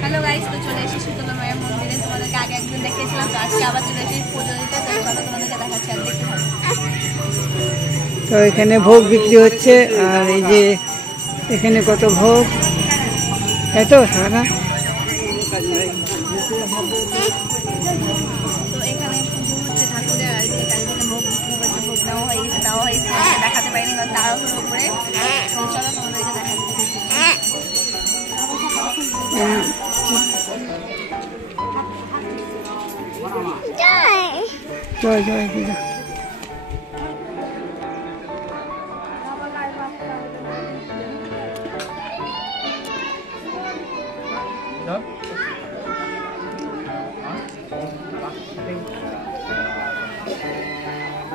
Hello guys, তো চলে এসেছি শীতলা মায়ের মন্দিরে। তোমাদেরকে আগে একদিন দেখিয়েছিলাম, তো আজকে আবার চলে এসেছি পুজো দিতে। তো চলো তোমাদেরকে দেখাচ্ছি, আর দেখতে হবে। তো এখানে ভোগ বিক্রি হচ্ছে, আর এই যে এখানে কত ভোগ, তাই তো সারা। তো এখানে পুজো হচ্ছে ঠাকুরের, আর এদিকে চারিদিকে ভোগ বিক্রি করছে। ভোগ দেওয়া হয়ে গেছে, দেওয়া হয়েছে, দেখাতে পারিনি কারণ তাড়াহুড়ো করে। তো চলো তোমাদেরকে দেখাচ্ছি। জয় জয় দিদা।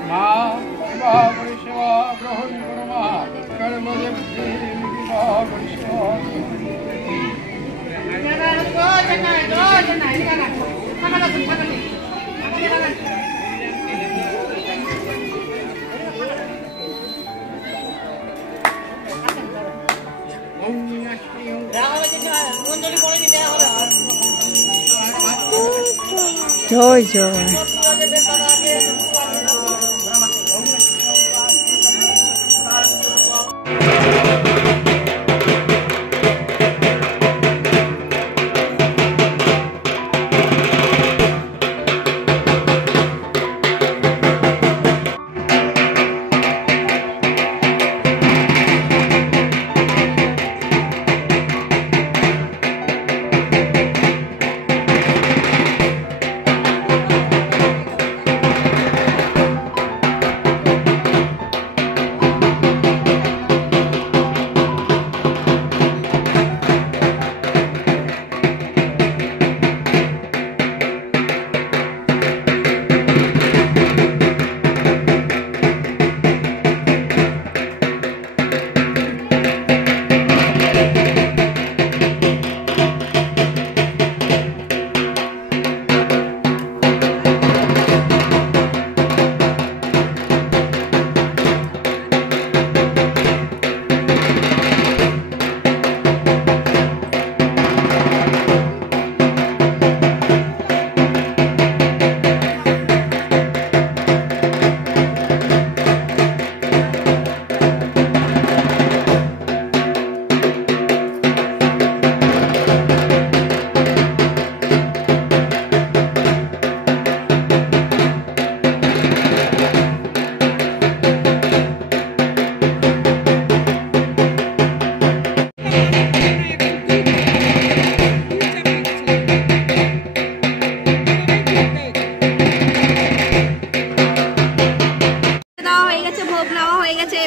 মা শিবা পরিষেবা গ্রহণ করো, মা সর্বদেবী শিবা পরিষেবা। জয় জয়।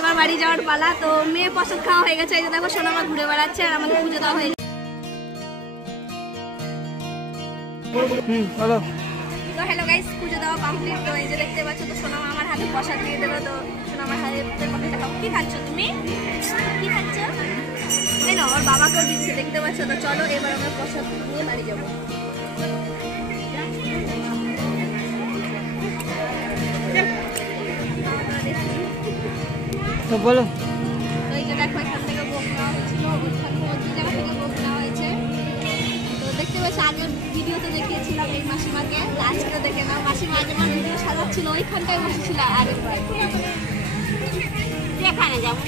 এবার বাড়ি যাওয়ার পালা। তো মেয়ে পছন্দ খাওয়া হয়ে গেছে, এই যে দেখো সোনামা ঘুরে বেড়াচ্ছে, আর আমাদের পুজো দেওয়া হয়ে গেছে। তো হ্যালো গাইস, পুজো দেওয়া কমপ্লিট। তো এই যে দেখতে পাচ্ছ, তো সোনামা আমার হাতে প্রসাদ দিয়ে দিল। তো সোনামার হাতে কি খাচ্ছ তুমি? কি খাচ্ছ? এই না, আমার বাবাকেও দিচ্ছে, দেখতে পাচ্ছ। তো চলো এবার আমরা প্রসাদ নিয়ে বাড়ি যাবো। তো বলো। তো এই যে দেখো, এখান থেকে ভোগ নেওয়া হয়েছিল, ওইখান থেকে দুই জায়গা থেকে ভোগ নেওয়া হয়েছে। তো দেখতে পাচ্ছি, আগের ভিডিওতে দেখিয়েছিলাম এই মাসিমাকে, আজকে দেখে নাও। মাসিমা আগে আমার ভিডিও সাজাচ্ছিল, ওইখানটায় বসেছিল আগের বার। এখানে যাবো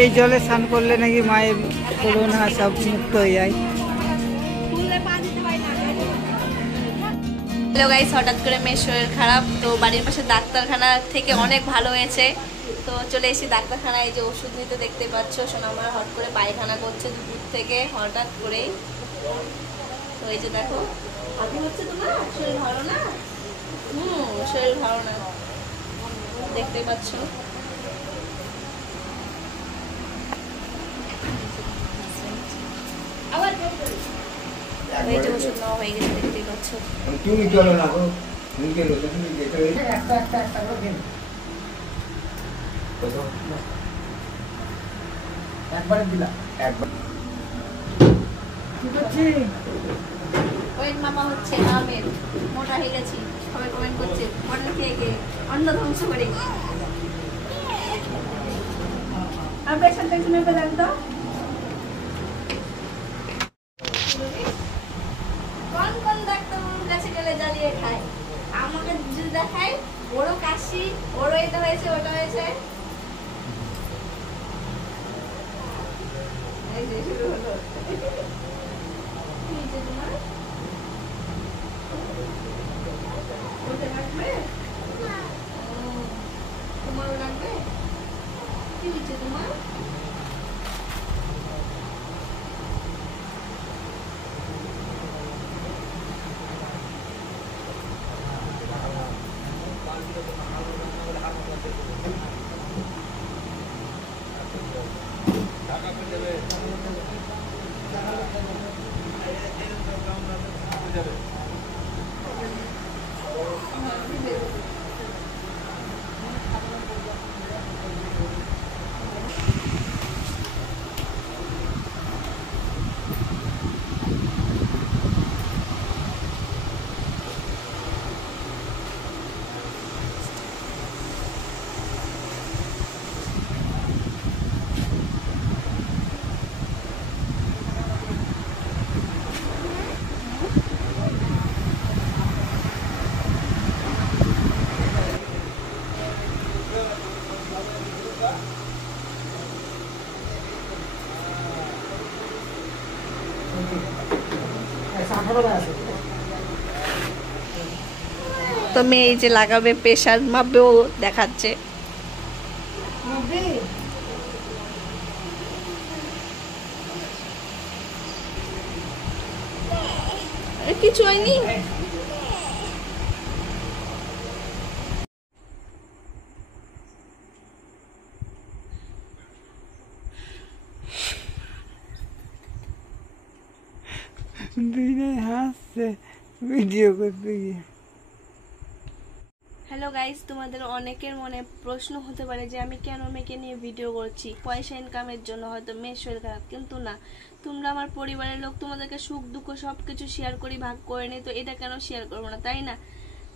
এই জলে স্নান করলে নাকি মায়ের করোনা সব মুক্ত হয়ে যায়। হ্যালো গাইস, হঠাৎ করে মেয়ের শরীর খারাপ। তো বাড়ির পাশে ডাক্তারখানা থেকে অনেক ভালো হয়েছে। তো চলে এসেছি ডাক্তারখানায়, যে ওষুধ নিতে দেখতে পাচ্ছ। সোনামার হট করে পায়খানা করছে দুপুর থেকে, হঠাৎ করেই। তো এই যে দেখো, আগে হচ্ছে তোমার শরীর ভালো না? শরীর ভালো না, দেখতে পাচ্ছ। এই যে ওষুধ নেওয়া হয়ে গেছে, দেখতেই পাচ্ছ। তুমি চলো না গো, তুমি গেলো তুমি যেতে একটা করে দিন। কত? একবার দিলা, একবার। কি করছিস? ওয়েট মামা হচ্ছে আমের, মোটা হয়ে গেছি, সবাই কমেন্ট করছে মটন খেয়ে খেয়ে অন্ন ধ্বংস করে। আর পেছনটা একটু মেপে দেন তো, কোন কোন ডাক্তারবাবুর কাছে গেলে জ্বালিয়ে খায়? আমাকে যদি দেখায় ওরও কাশি, ওরও এটা হয়েছে ওটা হয়েছে, এই যে শুরু হলো। কি হয়েছে তোমার? ওটা লাগবে? তোমারও লাগবে? কি হয়েছে তোমার? তো মেয়ে এই যে লাগাবে, প্রেশার মাপবেও দেখাচ্ছে। কিছু হয়নি। দুজনে হাসছে ভিডিও করতে গিয়ে। হ্যালো গাইস, তোমাদের অনেকের মনে প্রশ্ন হতে পারে যে আমি কেন মেয়েকে নিয়ে ভিডিও করছি, পয়সা ইনকামের জন্য, হয়তো মেয়ের শরীর খারাপ। কিন্তু না, তোমরা আমার পরিবারের লোক, তোমাদেরকে সুখ দুঃখ সবকিছু শেয়ার করি, ভাগ করে নিই, তো এটা কেন শেয়ার করবো না, তাই না?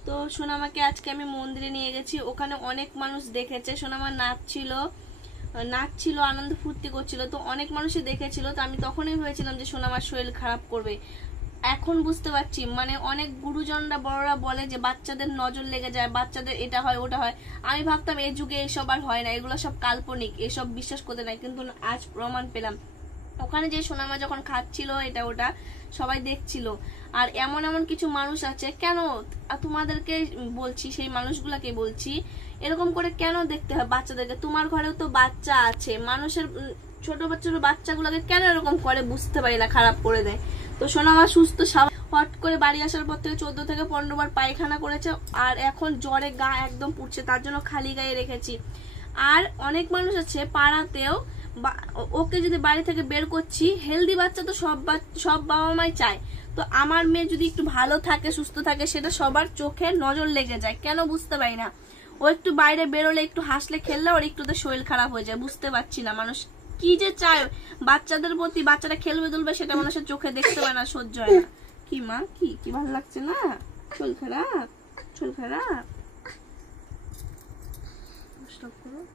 তো সোনামাকে আজকে আমি মন্দিরে নিয়ে গেছি, ওখানে অনেক মানুষ দেখেছে, সোনামা নাচছিল, আনন্দ ফুর্তি করছিল, তো অনেক মানুষই দেখেছিল। তো আমি তখনই ভেবেছিলাম যে সোনামার শরীর খারাপ করবে। এখন বুঝতে পারছি, মানে অনেক গুরুজনরা বড়রা বলে যে বাচ্চাদের নজর লেগে যায়, বাচ্চাদের এটা হয় ওটা হয়। আমি ভাবতাম এই যুগে এসব আর হয় না, এগুলো সব কাল্পনিক, এসব বিশ্বাস করতে নাই। কিন্তু আজ প্রমাণ পেলাম, ওখানে যে সোনামা যখন খাচ্ছিল এটা ওটা সবাই দেখছিল। আর এমন এমন কিছু মানুষ আছে, কেন তোমাদেরকে বলছি, সেই মানুষগুলাকে বলছি, এরকম করে কেন দেখতে হয় বাচ্চাদেরকে? তোমার ঘরেও তো বাচ্চা আছে, মানুষের ছোট বাচ্চাগুলোকে কেন এরকম করে বুঝতে পারি না, খারাপ করে দেয়। তো সোনামা সুস্থ হট করে বাড়ি আসার পর থেকে 14 থেকে 15 বার পায়খানা করেছে, আর এখন জ্বরে গা একদম পুড়ছে, তার জন্য খালি গায়ে রেখেছি। আর অনেক মানুষ আছে পাড়াতেও, ওকে যদি বাড়ি থেকে বের করছি, হেলদি বাচ্চা তো সব বাবা মাই চায়। তো আমার মেয়ে যদি একটু ভালো থাকে, সুস্থ থাকে, সেটা সবার চোখে নজর লেগে যায়, কেন বুঝতে পারি না। ও একটু বাইরে বেরোলে, একটু হাসলে খেললে ওর একটু তো শরীর খারাপ হয়ে যায়, বুঝতে পারছি না মানুষ কি যে চায় বাচ্চাদের প্রতি। বাচ্চারা খেলবে দুলবে, সেটা মানুষের চোখে দেখতে পায় না, সহ্য হয় না। কি মা, কি ভালো লাগছে না? শরীর খারাপ,